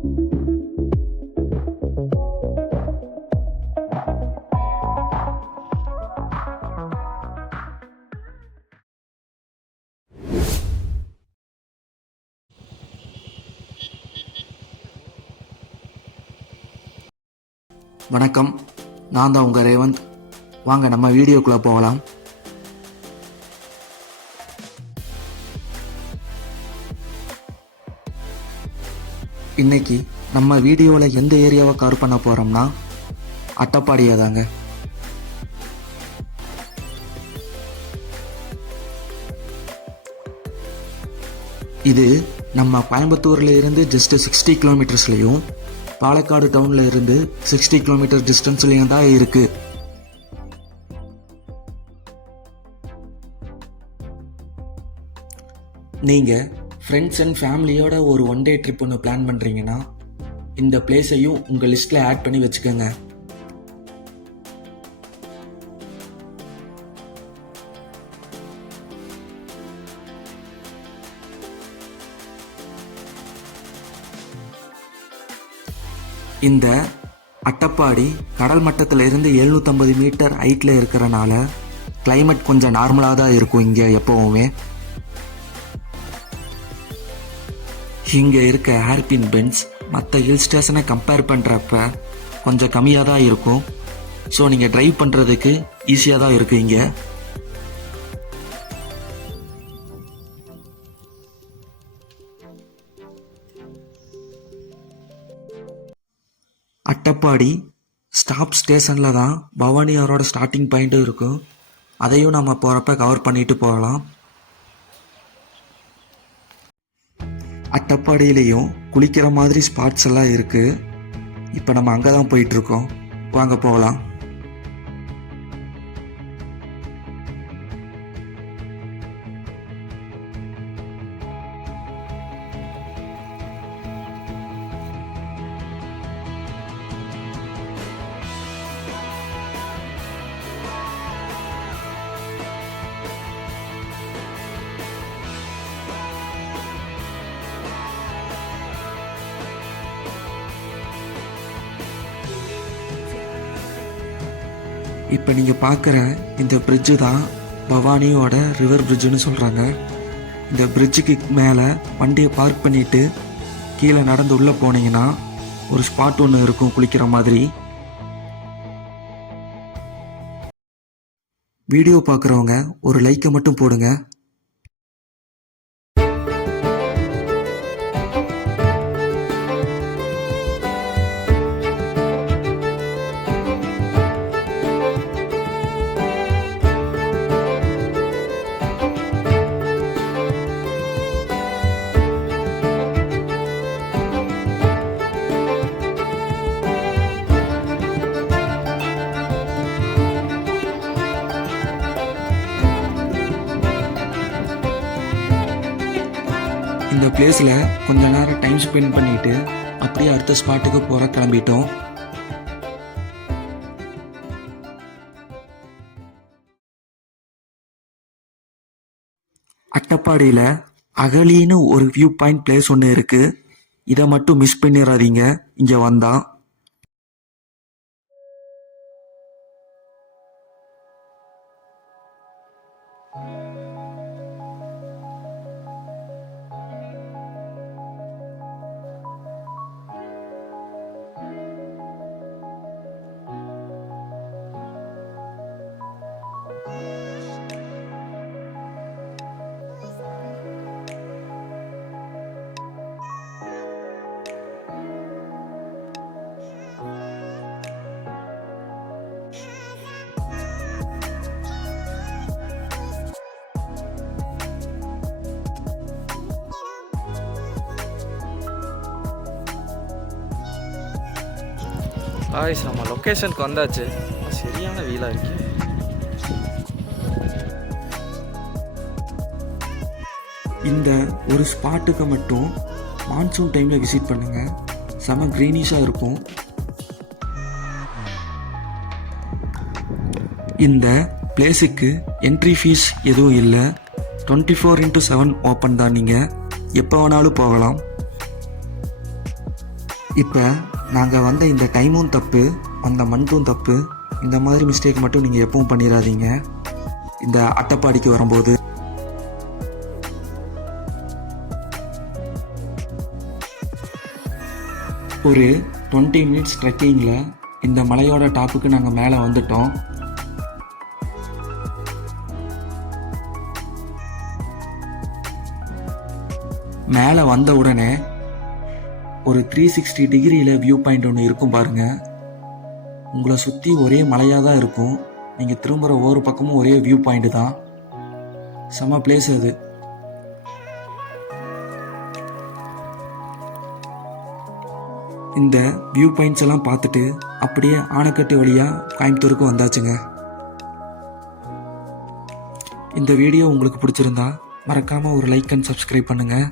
வணக்கம், நான் தான் உங்கள் ரேவந்த். வாங்க நம்ம வீடியோக்குள்ளே போகலாம். இன்னைக்கு நம்ம வீடியோவில் எந்த ஏரியாவை கவர் பண்ண போகிறோம்னா அட்டப்பாடியா தாங்க. இது நம்ம கோயம்புத்தூரில் இருந்து ஜஸ்ட் 60 கிலோமீட்டர்ஸ்லையும் பாலக்காடு டவுன்ல இருந்து 60 கிலோமீட்டர் டிஸ்டன்ஸ்லயும் தான் இருக்கு. நீங்க ஃப்ரெண்ட்ஸ் அண்ட் ஃபேமிலியோட ஒரு ஒன் டே ட்ரிப் ஒன்று பிளான் பண்றீங்கன்னா இந்த பிளேஸையும் உங்க லிஸ்ட்ல ஆட் பண்ணி வச்சுக்கோங்க. இந்த அட்டப்பாடி கடல் மட்டத்தில் இருந்து 750 மீட்டர் ஹைட்டில் இருக்கிறனால கிளைமேட் கொஞ்சம் நார்மலாக தான் இருக்கும். இங்கே எப்போவுமே இங்கே இருக்க ஹேர்பின் பென்ஸ் மற்ற ஹில் ஸ்டேஷனை கம்பேர் பண்ணுறப்ப கொஞ்சம் கம்மியாக தான் இருக்கும். ஸோ நீங்கள் ட்ரைவ் பண்ணுறதுக்கு ஈஸியாக தான் இருக்குது. இங்கே அட்டப்பாடி ஸ்டாப் ஸ்டேஷனில் தான் பவானி ஆரோட ஸ்டார்டிங் பாயிண்ட்டும் இருக்கும். அதையும் நம்ம போகிறப்ப கவர் பண்ணிட்டு போகலாம். அட்டப்பாடியிலையும் குளிக்கிற மாதிரி ஸ்பாட்ஸ் எல்லாம் இருக்குது. இப்போ நம்ம அங்கே தான் போயிட்டுருக்கோம். வாங்க போகலாம். இப்போ நீங்கள் பார்க்குற இந்த பிரிட்ஜு தான் பவானியோட ரிவர் பிரிட்ஜுன்னு சொல்கிறாங்க. இந்த பிரிட்ஜுக்கு மேலே வண்டியை பார்க் பண்ணிவிட்டு கீழே நடந்து உள்ளே போனீங்கன்னா ஒரு ஸ்பாட் ஒன்று இருக்கும் குளிக்கிற மாதிரி. வீடியோ பார்க்குறவங்க ஒரு லைக்கை மட்டும் போடுங்க. இந்த பிளேஸில் கொஞ்ச நேரம் டைம் ஸ்பெண்ட் பண்ணிட்டு அப்படியே அடுத்த ஸ்பாட்டுக்கு போகிற கிளம்பிட்டோம். அட்டப்பாடியில் அகலின்னு ஒரு வியூ பாயிண்ட் பிளேஸ் ஒன்று இருக்குது. இதை மட்டும் மிஸ் பண்ணிடாதீங்க இங்கே வந்தா. ஆயிஷ் ஆமாம், லொக்கேஷனுக்கு வந்தாச்சு. சரியான வீலாக இருக்கு. இந்த ஒரு ஸ்பாட்டுக்கு மட்டும் மான்சூன் டைமில் விசிட் பண்ணுங்கள். செம க்ரீனிஷாக இருக்கும். இந்த பிளேஸுக்கு என்ட்ரி ஃபீஸ் எதுவும் இல்லை. 24/7 ஓப்பன் தான். நீங்கள் எப்போ வேணாலும் போகலாம். இப்போ நாங்கள் வந்த இந்த டைமும் தப்பு, அந்த மண்ணும் தப்பு. இந்த மாதிரி மிஸ்டேக் மட்டும் நீங்கள் எப்பவும் பண்ணிடாதீங்க இந்த அட்டப்பாடிக்கு வரும்போது. ஒரு 20 மினிட்ஸ் ட்ரெக்கிங்கில் இந்த மலையோட டாப்புக்கு நாங்கள் மேலே வந்துட்டோம். மேலே வந்த உடனே ஒரு 360 டிகிரியில் வியூ பாயிண்ட் ஒன்று இருக்கும் பாருங்க. உங்களை சுற்றி ஒரே மலையாக தான் இருக்கும். நீங்கள் திரும்புகிற ஒவ்வொரு பக்கமும் ஒரே வியூ பாயிண்ட் தான். செம பிளேஸ் அது. இந்த வியூ பாயிண்ட்ஸ் எல்லாம் பார்த்துட்டு அப்படியே ஆனைக்கட்டு வழியாக கோயம்புத்தூருக்கு வந்தாச்சுங்க. இந்த வீடியோ உங்களுக்கு பிடிச்சிருந்தா மறக்காமல் ஒரு லைக் அண்ட் சப்ஸ்கிரைப் பண்ணுங்கள்.